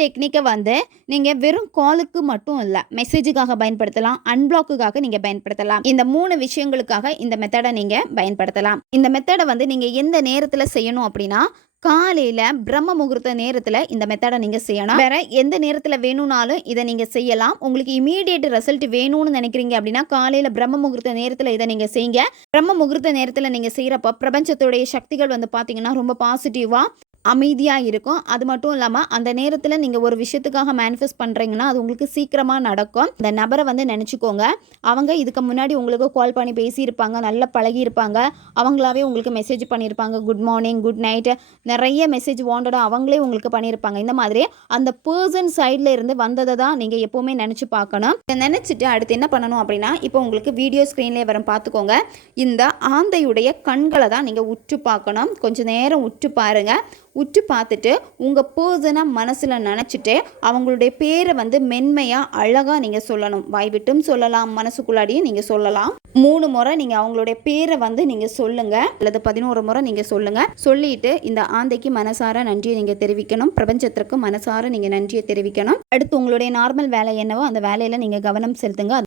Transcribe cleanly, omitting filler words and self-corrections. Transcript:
டெக்னிக்கை வந்து நீங்கள் வெறும் காலுக்கு மட்டும் இல்லை, மெசேஜுக்காக பயன்படுத்தலாம், அன்பிளாக்குக்காக நீங்கள் பயன்படுத்தலாம். இந்த 3 விஷயங்களுக்காக இந்த மெத்தடை நீங்கள் பயன்படுத்தலாம். இந்த மெத்தடை வந்து நீங்கள் எந்த நேரத்தில் செய்யணும் அப்படின்னா, காலையில் பிரம்ம முகூர்த்த நேரத்தில் இந்த மெத்தடை நீங்கள் செய்யணும். வேற எந்த நேரத்தில் வேணும்னாலும் இதை நீங்கள் செய்யலாம். உங்களுக்கு இமீடியட் ரிசல்ட் வேணும்னு நினைக்கிறீங்க அப்படின்னா காலையில் பிரம்ம முகூர்த்த நேரத்தில் இதை நீங்கள் செய்யுங்க. பிரம்ம முகூர்த்த நேரத்தில் நீங்கள் செய்கிறப்ப பிரபஞ்சத்துடைய சக்திகள் வந்து பார்த்தீங்கன்னா ரொம்ப பாசிட்டிவாக அமைதியாக இருக்கும். அது மட்டும் இல்லாமல் அந்த நேரத்தில் நீங்கள் ஒரு விஷயத்துக்காக மேனிஃபெஸ்ட் பண்ணுறீங்கன்னா அது உங்களுக்கு சீக்கிரமாக நடக்கும். இந்த நபரை வந்து நினச்சிக்கோங்க. அவங்க இதுக்கு முன்னாடி உங்களுக்கு கால் பண்ணி பேசியிருப்பாங்க, நல்லா பழகியிருப்பாங்க, அவங்களாவே உங்களுக்கு மெசேஜ் பண்ணியிருப்பாங்க, குட் மார்னிங், குட் நைட்டு, நிறைய மெசேஜ் வாண்டடாக அவங்களே உங்களுக்கு பண்ணியிருப்பாங்க. இந்த மாதிரி அந்த பர்சன் சைடில் இருந்து வந்ததை தான் நீங்கள் எப்போவுமே நினச்சி பார்க்கணும். இதை நினச்சிட்டு அடுத்து என்ன பண்ணணும் அப்படின்னா, இப்போ உங்களுக்கு வீடியோ ஸ்க்ரீன்லேயே வரும் பார்த்துக்கோங்க. இந்த ஆந்தையுடைய கண்களை தான் நீங்கள் உற்று பார்க்கணும். கொஞ்சம் நேரம் உற்று பாருங்கள். உற்று பார்த்துட்டு உங்கள் பர்சனை மனசில் நினச்சிட்டு அவங்களுடைய பேரை வந்து மென்மையாக அழகாக நீங்கள் சொல்லணும். வாய் விட்டும் சொல்லலாம், மனசுக்குள்ளாடியும் நீங்கள் சொல்லலாம். 3 முறை நீங்கள் அவங்களுடைய பேரை வந்து நீங்கள் சொல்லுங்கள், அல்லது 11 முறை நீங்கள் சொல்லுங்கள். சொல்லிட்டு இந்த ஆந்தைக்கு மனசார நன்றியை நீங்கள் தெரிவிக்கணும், பிரபஞ்சத்திற்கு மனசார நீங்கள் நன்றியை தெரிவிக்கணும். அடுத்து உங்களுடைய நார்மல் வேலை என்னவோ அந்த வேலையில் நீங்கள் கவனம் செலுத்துங்க.